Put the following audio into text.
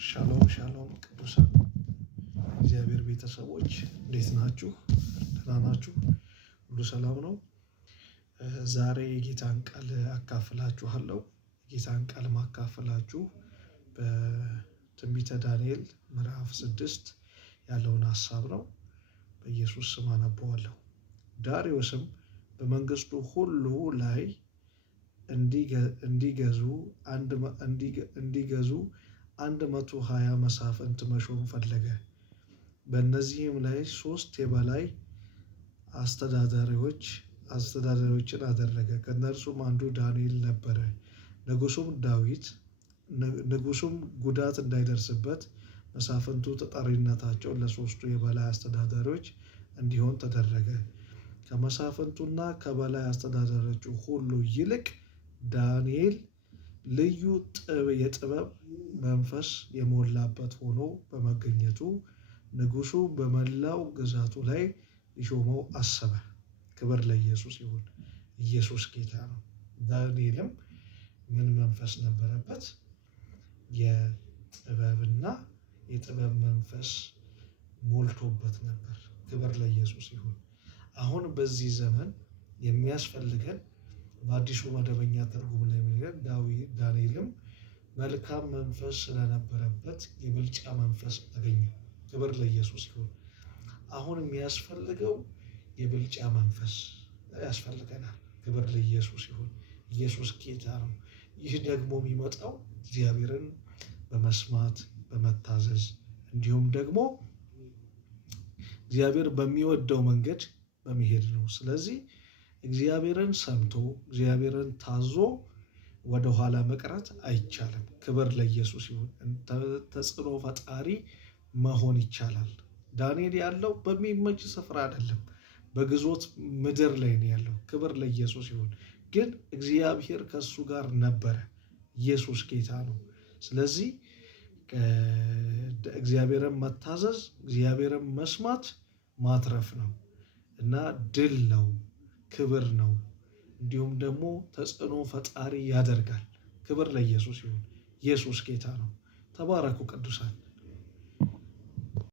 ሻሎም ሻሎም ቅዱሳን እግዚአብሔር ቤተሰቦች እንዴት ናችሁ? ደህና ናችሁ? ሁሉ ሰላም ነው? ዛሬ የጌታን ቃል አካፍላችኋለሁ። የጌታን ቃል ማካፈላችሁ በትንቢተ ዳንኤል ምዕራፍ 6 ያለውን ሐሳብ ነው። በኢየሱስ ስም አነበዋለሁ። ዳርዮስም በመንግስቱ ሁሉ ላይ እንዲገዙ 120 መሳፍንት መሾም ፈለገ። በእነዚህም ላይ 3 የበላይ አስተዳዳሪዎችን አደረገ። ከእነርሱም አንዱ ዳንኤል ነበረ። ንጉሱም ጉዳት እንዳይደርስበት መሳፍንቱ ተጠሪነታቸው ለሶስቱ የበላይ አስተዳዳሪዎች እንዲሆን ተደረገ። ከመሳፍንቱና ከበላይ አስተዳዳሪዎቹ ሁሉ ይልቅ ዳንኤል ልዩ የጥበብ መንፈስ የሞላበት ሆኖ በመገኘቱ ንጉሱ በመላው ግዛቱ ላይ ሊሾመው አሰበ። ክብር ለኢየሱስ ይሁን። ኢየሱስ ጌታ ነው። ዳንኤልም ምን መንፈስ ነበረበት? የጥበብ መንፈስ ሞልቶበት ነበር። ክብር ለኢየሱስ ይሁን። አሁን በዚህ ዘመን የሚያስፈልገን በአዲሱ መደበኛ ትርጉም ላይ ዳንኤልም መልካም መንፈስ ስለነበረበት የብልጫ መንፈስ አገኘ። ክብር ለኢየሱስ ይሁን። አሁን የሚያስፈልገው የብልጫ መንፈስ ያስፈልገናል። ክብር ለኢየሱስ ይሁን። ኢየሱስ ጌታ ነው። ይህ ደግሞ የሚመጣው እግዚአብሔርን በመስማት በመታዘዝ እንዲሁም ደግሞ እግዚአብሔር በሚወደው መንገድ በመሄድ ነው። ስለዚህ እግዚአብሔርን ሰምቶ እግዚአብሔርን ታዞ ወደኋላ መቅረት አይቻልም። ክብር ለኢየሱስ ይሁን። ተጽዕኖ ፈጣሪ መሆን ይቻላል። ዳንኤል ያለው በሚመች ስፍራ አይደለም፣ በግዞት ምድር ላይ ነው ያለው። ክብር ለኢየሱስ ይሁን። ግን እግዚአብሔር ከሱ ጋር ነበረ። ኢየሱስ ጌታ ነው። ስለዚህ እግዚአብሔርን መታዘዝ፣ እግዚአብሔርን መስማት ማትረፍ ነው እና ድል ነው፣ ክብር ነው። እንዲሁም ደግሞ ተጽዕኖ ፈጣሪ ያደርጋል። ክብር ለኢየሱስ ይሁን። ኢየሱስ ጌታ ነው። ተባረኩ ቅዱሳን።